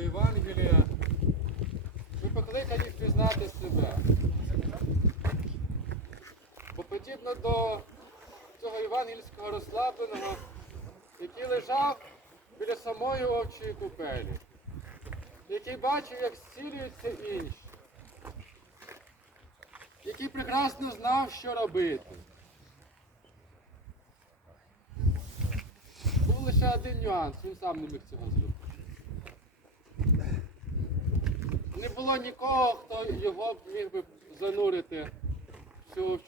Євангелія, ви покликані впізнати себе. Бо подібно до цього євангельського розслабленого, який лежав біля самої овчої купелі, який бачив, як зцілюються інші, який прекрасно знав, що робити. Був лише один нюанс, він сам не міг цього зробити. Не було нікого, хто його міг би занурити в цю.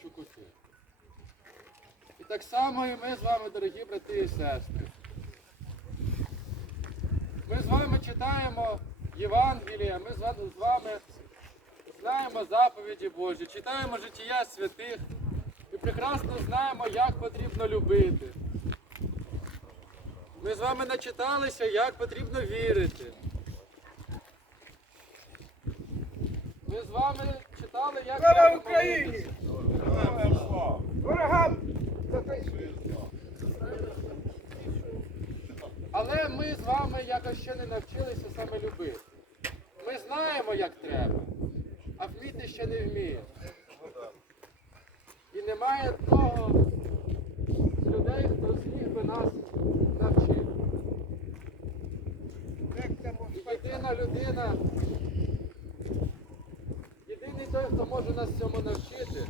І так само і ми з вами, дорогі брати і сестри. Ми з вами читаємо Євангелія, ми з вами знаємо заповіді Божі, читаємо життя святих і прекрасно знаємо, як потрібно любити. Ми з вами начиталися, як потрібно вірити. Ми з вами читали, як Слава Україні! Ворогам! Але ми з вами якось ще не навчилися саме любити. Ми знаємо, як треба, а вміти ще не вміємо. І немає того з людей, хто зміг би нас навчити. Єдина людина, єдиний той, хто може нас цьому навчити,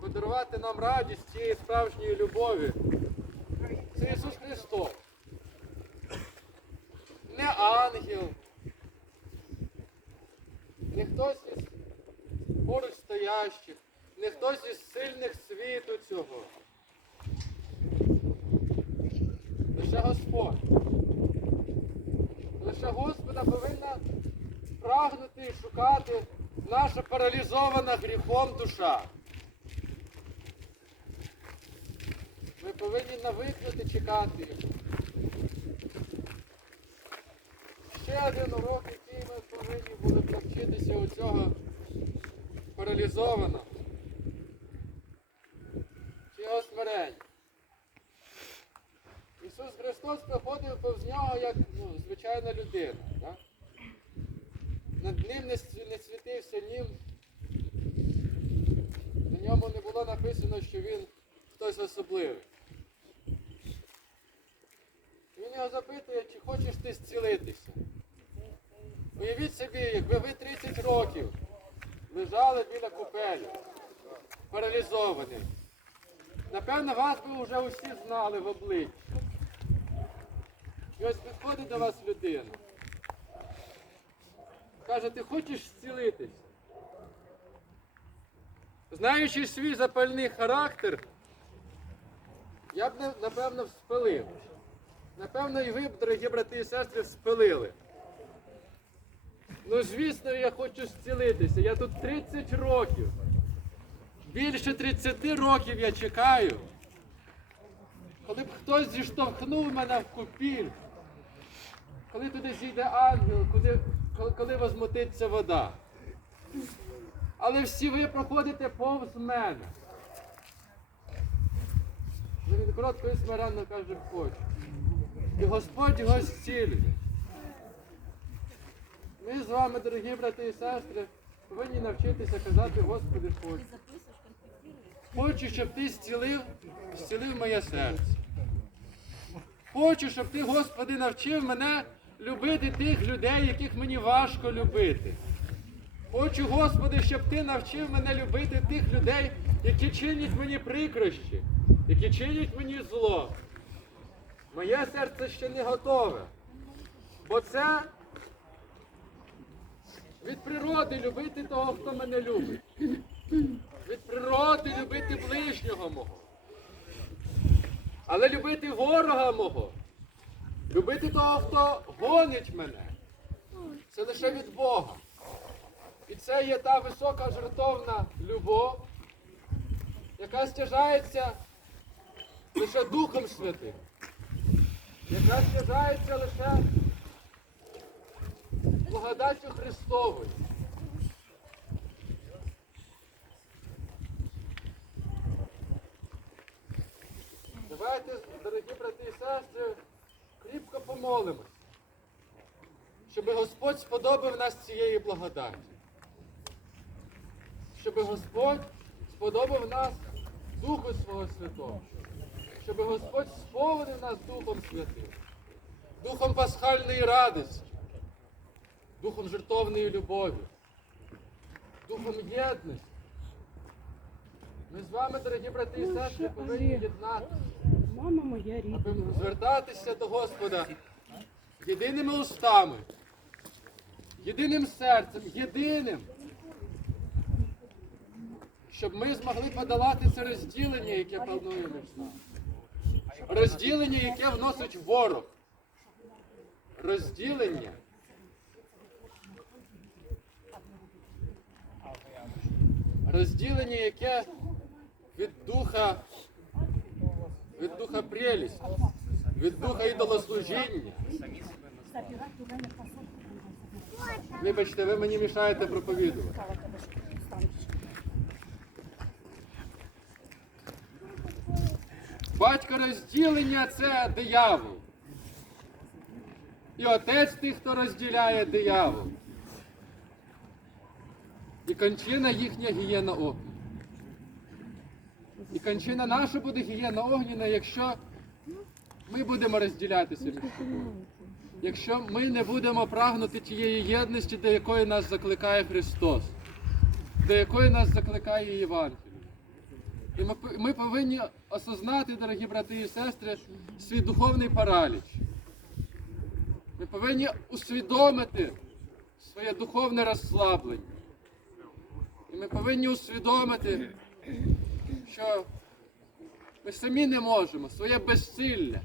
подарувати нам радість цієї справжньої любові, це Ісус Христос. Не ангел, не хтось із поруч стоящих, не хтось із сильних світу цього. Лише Господь. Лише Господа повинна прагнути і шукати наша паралізована гріхом душа. Ми повинні навикнути чекати. Ще один урок, який ми повинні були навчитися у цього паралізованого. Цього смирення. Ісус Христос проходив повз нього як ну, звичайна людина. Так? Над ним не, св- світився нім. На ньому не було написано, що він хтось особливий. Він його запитує, чи хочеш ти зцілитися. Уявіть собі, якби ви 30 років лежали біля купелі, паралізовані. Напевно, вас би вже усі знали в обличчі. І ось підходить до вас людина. Каже, ти хочеш зцілитись? Знаючи свій запальний характер, я б напевно вспилив. Напевно, і ви б, дорогі брати і сестри, вспилили. Ну, звісно, я хочу зцілитися. Я тут 30 років. Більше 30 років я чекаю. Коли б хтось зіштовхнув мене в купіль, коли туди зійде ангел, коли, коли, возмутиться вода. Але всі ви проходите повз мене. Він коротко і смиренно каже, хочу. І Господь його зцілює. Ми з вами, дорогі брати і сестри, повинні навчитися казати, Господи, хочу. Хочу, щоб ти зцілив, зцілив моє серце. Хочу, щоб ти, Господи, навчив мене любити тих людей, яких мені важко любити. Хочу, Господи, щоб ти навчив мене любити тих людей, які чинять мені прикрощі, які чинять мені зло. Моє серце ще не готове. Бо це від природи любити того, хто мене любить. Від природи любити ближнього мого. Але любити ворога мого, любити того, хто гонить мене, це лише від Бога. І це є та висока жертовна любов, яка стяжається лише Духом Святим, яка стяжається лише благодаттю Христовою. Давайте, дорогі брати і сестри, кріпко помолимось, щоб Господь сподобав нас цієї благодаті. Щоб Господь сподобав нас Духу Свого Святого. Щоб Господь сповнив нас Духом Святим, Духом пасхальної радості, Духом жертовної любові, Духом єдності. Ми з вами, дорогі брати і сестри, повинні єднатися Мама моя рідна. аби звертатися до Господа єдиними устами, єдиним серцем, єдиним, щоб ми змогли подолати це розділення, яке панує між нами. Розділення, яке вносить ворог. Розділення. Розділення, яке від духа від духа прелісті, від духа ідолослужіння. Вибачте, ви мені мішаєте проповідувати. Батько розділення це диявол. І отець тих, хто розділяє диявол. І кончина їхня гієна огнена. І кончина наша буде гієна огняна, якщо ми будемо розділятися між собою. Якщо ми не будемо прагнути тієї єдності, до якої нас закликає Христос, до якої нас закликає Євангеліє. І ми, ми повинні осознати, дорогі брати і сестри, свій духовний параліч. Ми повинні усвідомити своє духовне розслаблення. І ми повинні усвідомити, що ми самі не можемо, своє безсилля.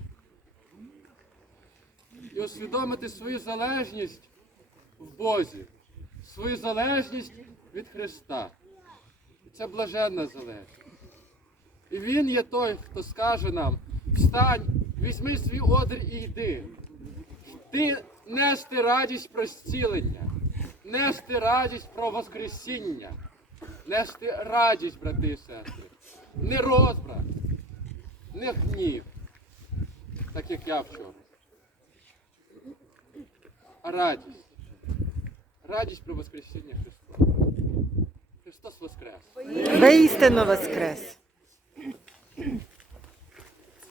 І усвідомити свою залежність в Бозі, свою залежність від Христа. І це блаженна залежність. І Він є той, хто скаже нам: встань, візьми свій одр і йди. Ти нести радість про зцілення, нести радість про Воскресіння, нести радість, брати і сестри, не розбрат, не гнів, так як я вчора, а радість. Радість про Воскресіння Христа. Христос Воскрес! Воістину воскрес.